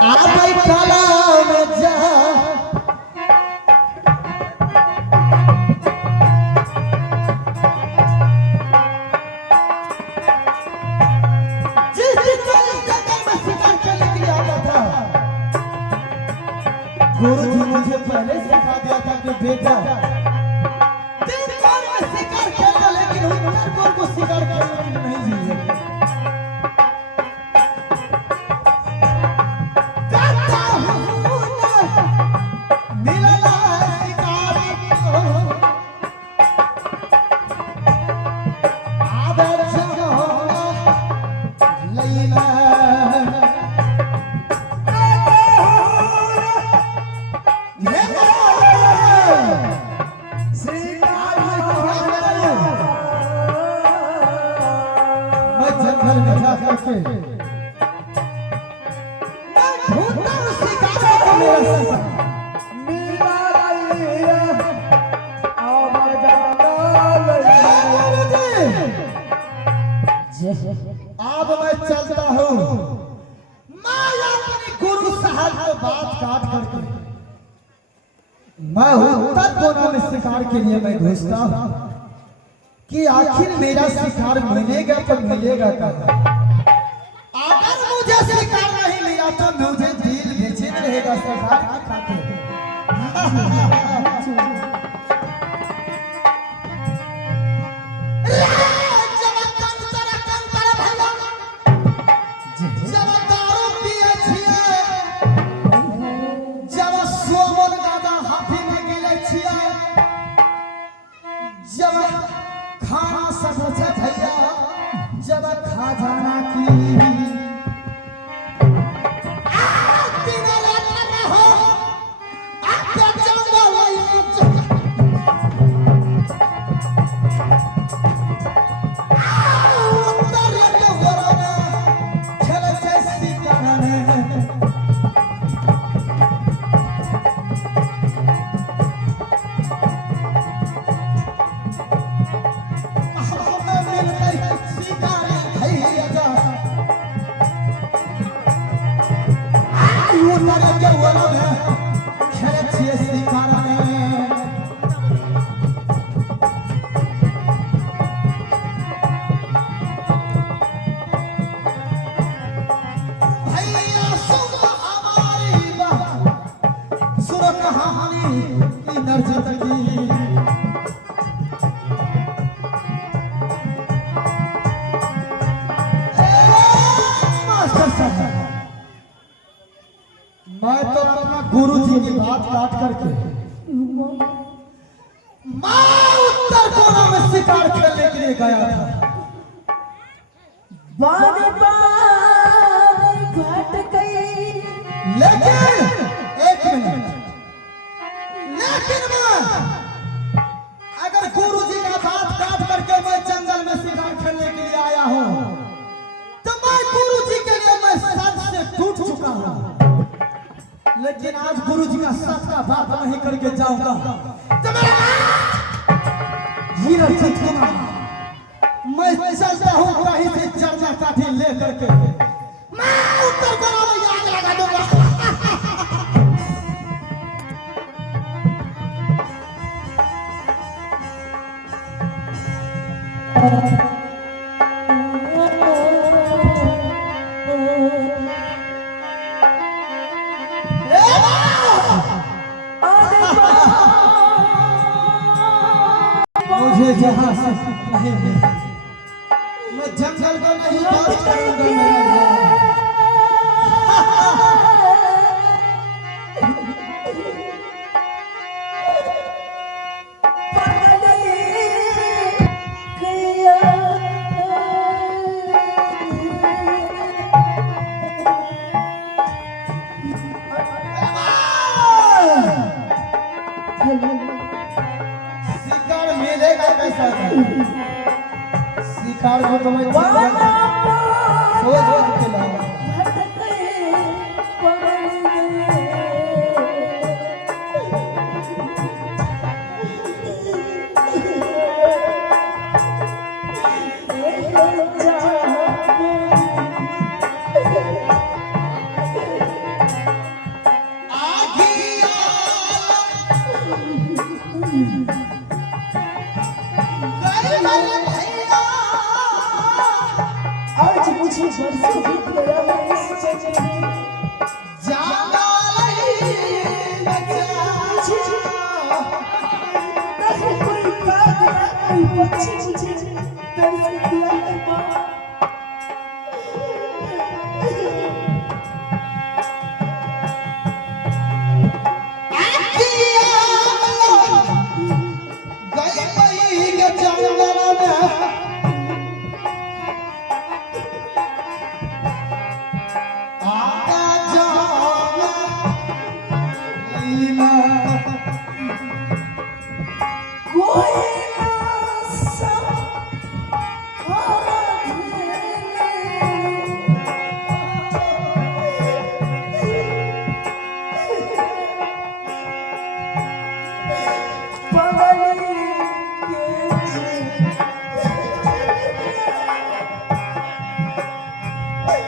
आबै काला में जा जिस जंगल में शिकार करने के लिए आता था, गुरु जी मुझे पहले सिखा दिया था कि बेटा दिन भर में शिकार खेलना, लेकिन उत्तर कोर को शिकार करने के लिए नहीं जीना। अब मैं चलता हूँ, मैं अपने गुरु साहब को बात काट करके मैं उत्तर कोना में शिकार के लिए मैं घुसता हूँ कि आखिर मेरा शिकार मिलेगा तो मिलेगा कब। अगर मुझे शिकार नहीं मिला तो मुझे दिल बेचैन रहेगा शिकार की खातिर। जब खजाना की मैं तो अपना गुरु जी की बात काट करके मैं उत्तर कोना में शिकार खेलने के लिए गया था। बार बार घट गई, लेकिन एक मिनट, लेकिन मैं अगर गुरु जी का बात काट करके मैं जंगल में शिकार खेलने के लिए आया हूँ तो मैं गुरु जी के लिए मैं सच से टूट चुका हूँ। लेकिन आज गुरु जी का सच का बात नहीं करके जाऊंगा तो मैं चलता हूँ कहीं से चरना काठी ले करके मैं उत्तर कोना में आग लगा दूंगा। मुझे जहाँ से नहीं मिला, मैं जंगल को नहीं पास करूंगा मेरा शिकार मिलेगा कैसा? शिकार को तो मैं सोच के लाऊंगा। आका जाना लीला कोई ना सहारा पगली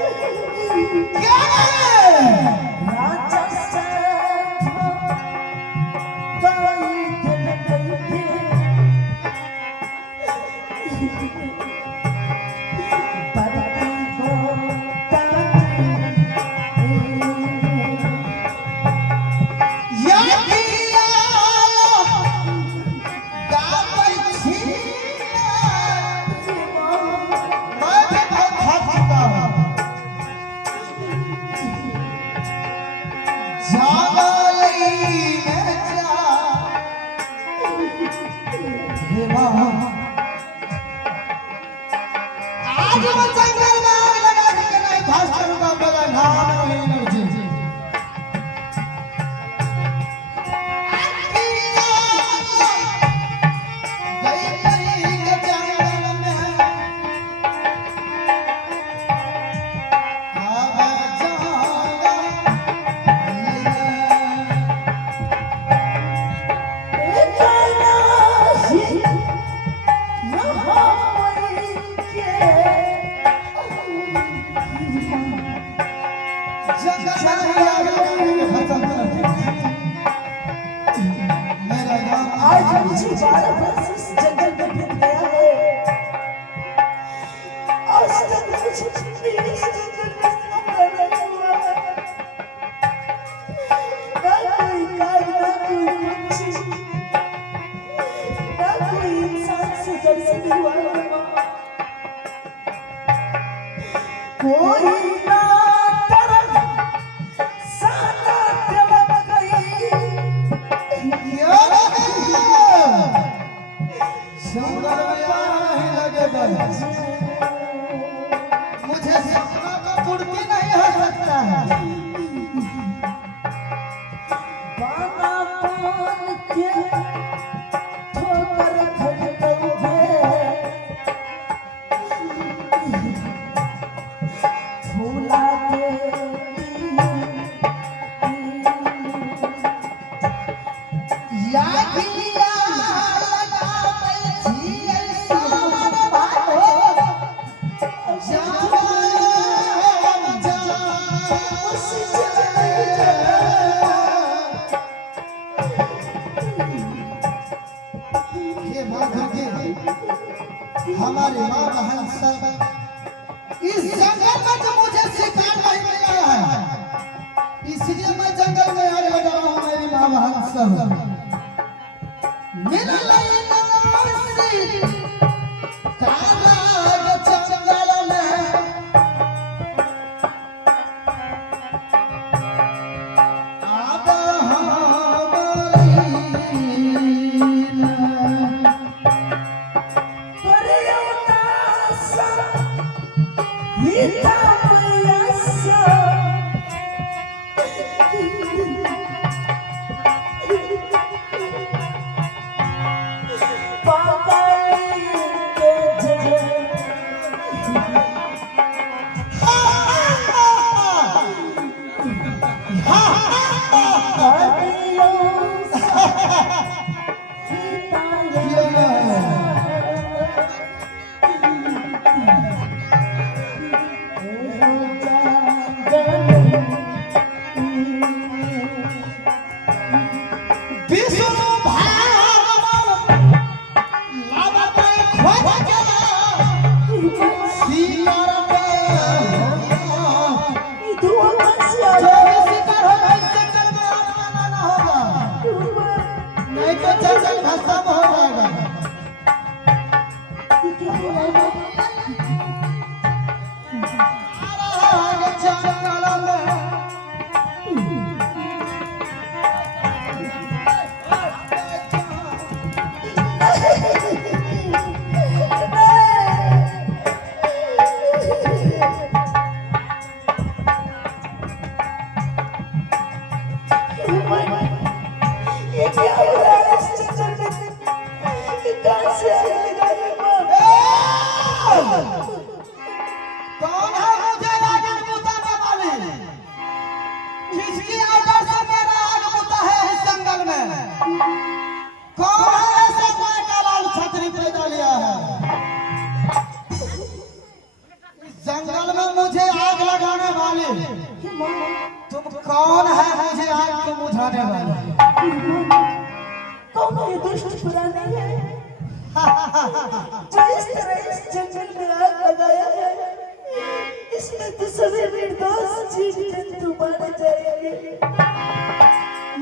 क्या है राजा से गई दिल गई बदली को या किया गावल छिया मैं भी बहुत थक चुका हूँ जागली में जा हे माँ आज मैं जंगल में आग लगा के नहीं भाष करूंगा मेरा नाम नहीं मुझे आज मुझे 12 वर्ष इस जंगल में बीत गया है आज तक मुझे इस जंगल में सफर नहीं हुआ ना कोई काग ना कोई पंछी ना कोई इंसान से दर्शन हुआ कोई ना तरफ साना तिलक गई मुझे सपना का पूर्ति नहीं हो सकता है बाबा पान के ठोकर खटकोगे फूला या किया लगा बैठी सामन भागो जाओ ये माँ दुर्गे हमारे माँ बहन सब इस जंगल में जो मुझे शिकार नहीं मिला है इसलिए मैं जंगल में आग लगा रहा हूँ मेरी माँ बहन सब मेरा लाइन काला जंगल में आब क्या हो रहा है इस जंगल में? कहाँ से आग लगाने वाला? कौन है मुझे आग बुझाने वाली? किसकी आदर से मेरा आग बुझा है इस जंगल में? कौन है ऐसा कोई का लाल छतरी पैदा लिया है? इस जंगल में मुझे आग लगाने वाली तुम कौन है? मुझे आग को बुझाने वाली कौन है? दुष्ट पुरानी है जो इस तरह इस जंगल में आग लगाया है। इसमें तो सभी निर्दोष जीव जंतु मारे जाएंगे।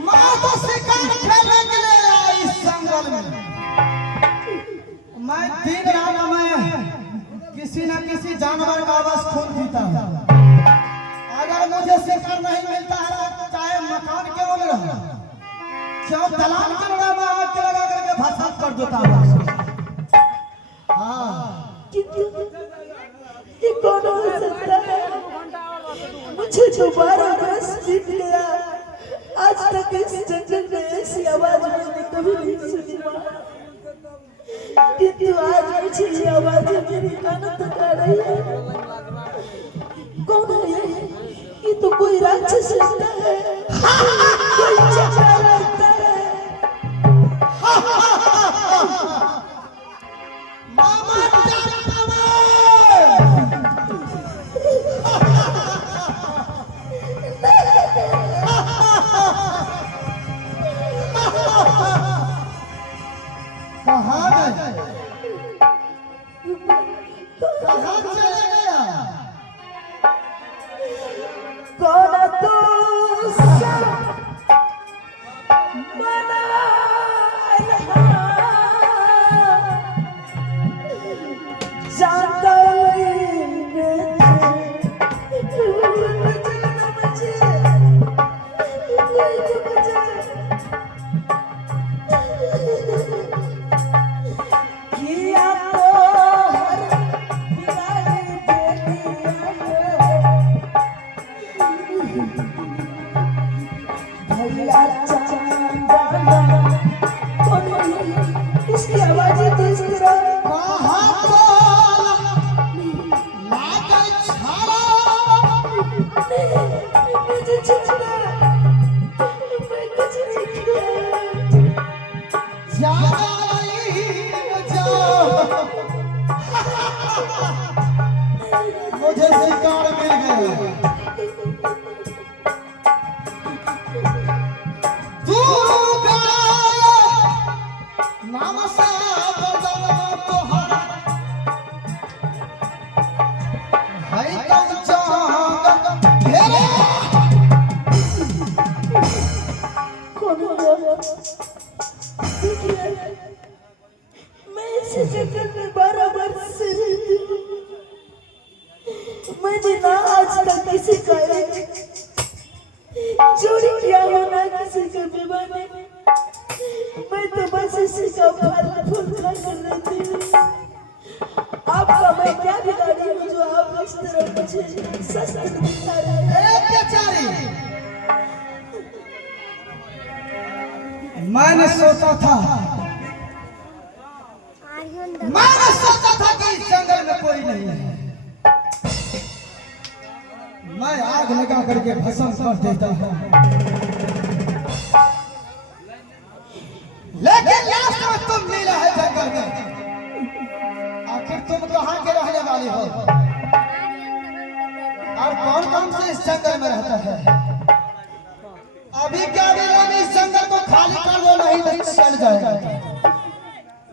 मैं तो शिकार खेलने के लिए आया इस जंगल में। मैं दिन रात में किसी न किसी जानवर का बस खून पीता हूँ। अगर मुझे शिकार नहीं मिलता है तो चाहे मकान क्यों न रहो, क्यों दलाल क्यों न, मैं आग लगा करके भस्म कर देता हूँ। हाँ, ये कौन हो सकता है? मुझे जो 12 वर्ष बीत गया, आज तक इस जंगल में ऐसी आवाज मैंने कभी नहीं सुनी माँ। किंतु आज मुझे ये आवाज मेरी कानों तक आ रही है। कौन है ये? ये तो कोई राक्षस लगता है, कोई चक्रा लगता है। मामा कहाँ गए? कहाँ चले गया? कौन तू सब बना जानता इसकी आवाज तेज करा। मुझे छोड़ना, मैं कुछ नहीं किया। मुझे शिकार मिल गया। नाम से बदलवा तोहरा है तुम जाग घेरे। कौन हो? देखिए, मैं इस जंगल में 12 वर्ष से रहती हूँ। मुझे ना आज तक किसी का चोरी किया हो, ना किसी के विवाह में। मैं तो बस इसी का फल फूल कर रहती हूँ। आपका मैं क्या बिगाड़ी हूँ जो आप इस तरह मुझे शस्त्र दिखा रहे हैं? बेचारी, मैंने सोचा था कि इस जंगल में कोई नहीं है। मैं आग लगा करके भस्म कर देता हूँ, लेकिन लास्ट में तुम मिला है जंगल में। आखिर तुम कहाँ के रहने वाले हो और कौन कौन से इस जंगल में रहता है? अभी क्या दिनों में इस जंगल को खाली कर दो, नहीं तो चल जाएगा।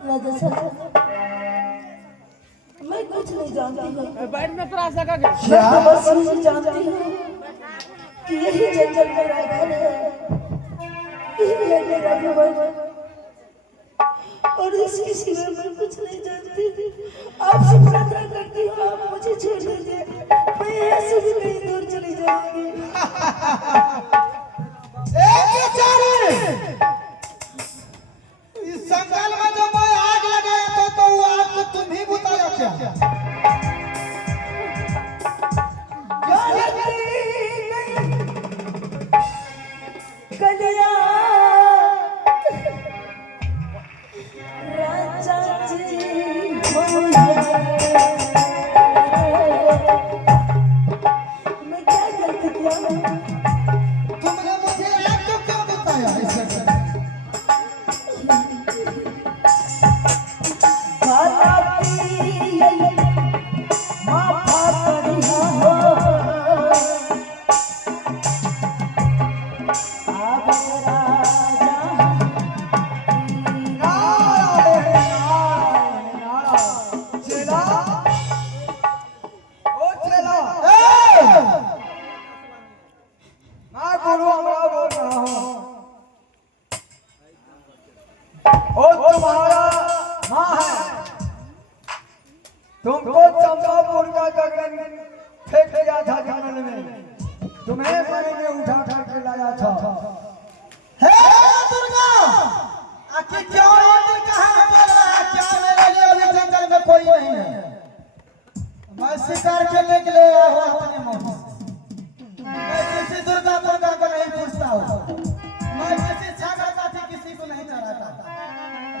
राजा साहब, मैं कुछ नहीं जानती हूँ। बैठ में त्रास लगा के मैं तो बस यही जानती हूँ कि यही जंगल मेरा घर है, यही है मेरा भवन। और इसके सिवा मैं कुछ नहीं जानती थी। आपसे प्रार्थना करती हूँ, आप मुझे छोड़ दीजिए। मैं यहाँ से भी कहीं दूर चली जाऊंगी। इस जंगल में जो मैं आग लगाया था तो वो आग को तुम ही बुझाया क्या? कलिया तुमने मुझे आपको क्यों बताया ऐसा? तुमको चंपापुर का गगन फेंक दिया था जंगल में, तुम्हें मैंने उठा करके लाया था। हे दुर्गा, आखिर क्यों मंदिर कहाँ पर है? क्या मेरे लिए अभी जंगल में कोई नहीं है? मैं शिकार खेलने के लिए आया हूँ अपने मन से। मैं किसी दुर्गा को नहीं पूछता हूँ। मैं किसी छागल काठी किसी को नहीं चढ़ाता।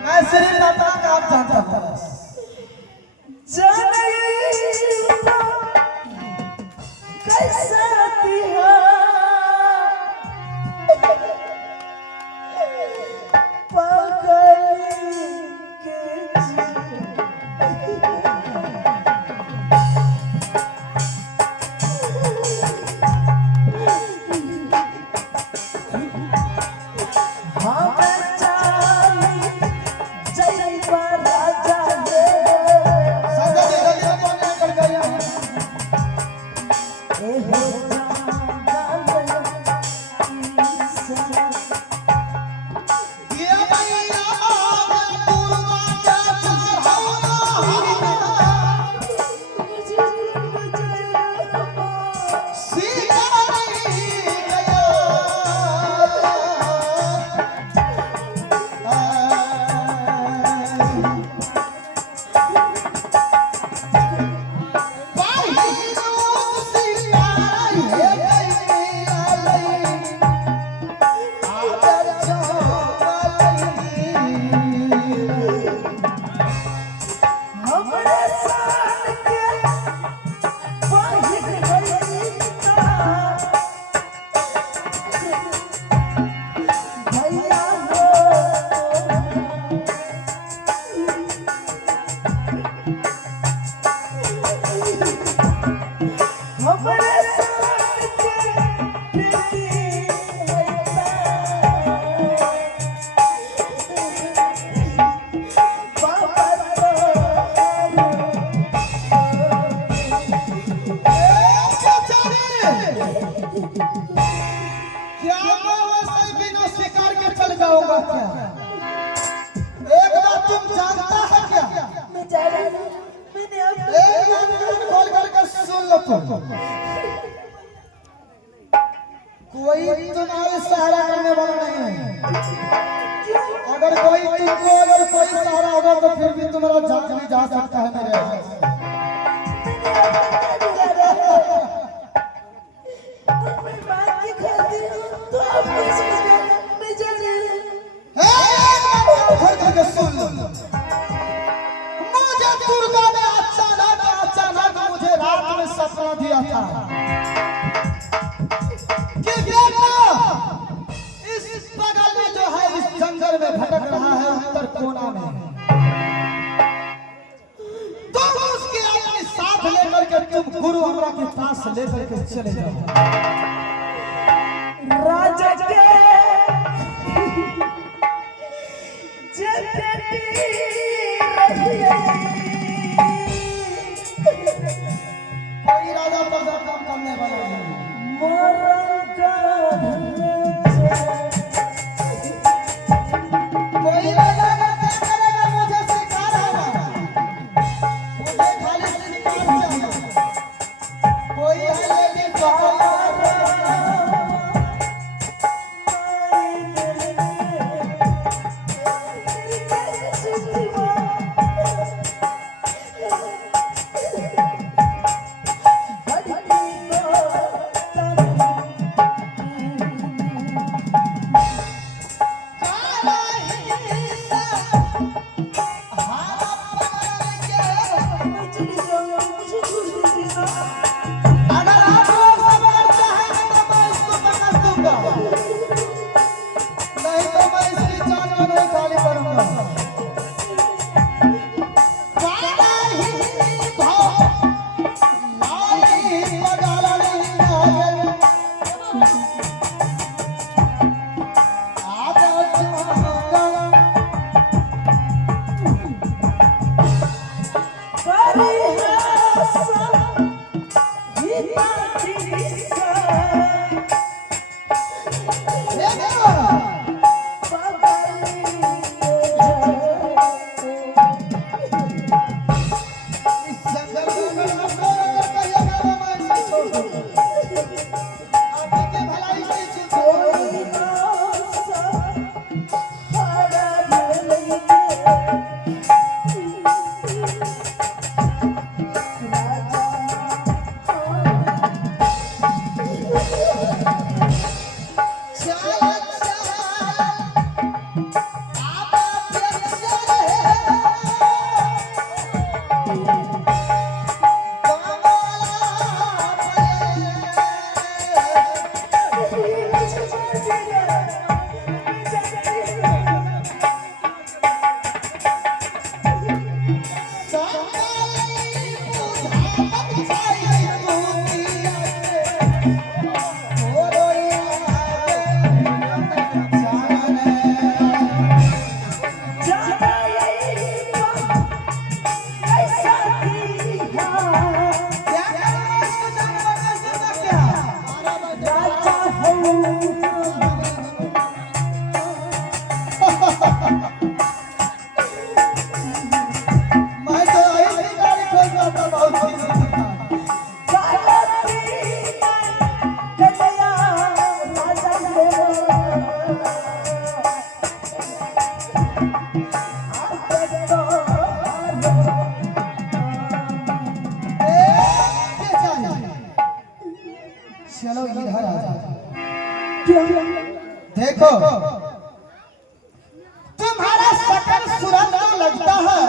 मैं सिर्फ अपना काम जानता था। कैसा जाऊंगा क्या? एक बात तुम जानता है क्या? मैं जा रही हूँ, मैंने एक बात खोल कर सुन लो तुम। कोई तुम्हारे सहारा करने वाला नहीं है। अगर कोई सहारा होगा तो फिर भी तुम्हारा जान भी जा सकता है मेरे हाथ से। मुझे दुर्गा ने अचानक मुझे रात में सपना दिया था कि बेटा इस बगल में जो है इस जंगल में भटक रहा है उत्तर कोना में, तुम उसके अपने साथ लेकर के तुम गुरु अमरा के पास लेकर के चले जाओ। राजा के कोई राजा पैदा काम करने वाला नहीं। कोई राजा का क्या करेगा? मुझे शिकार है, मुझे खाली शिकार चाहिए। कोई है लेकिन चलो इधर आ जाओ। क्या देखो तुम्हारा शकल सुरंग लगता है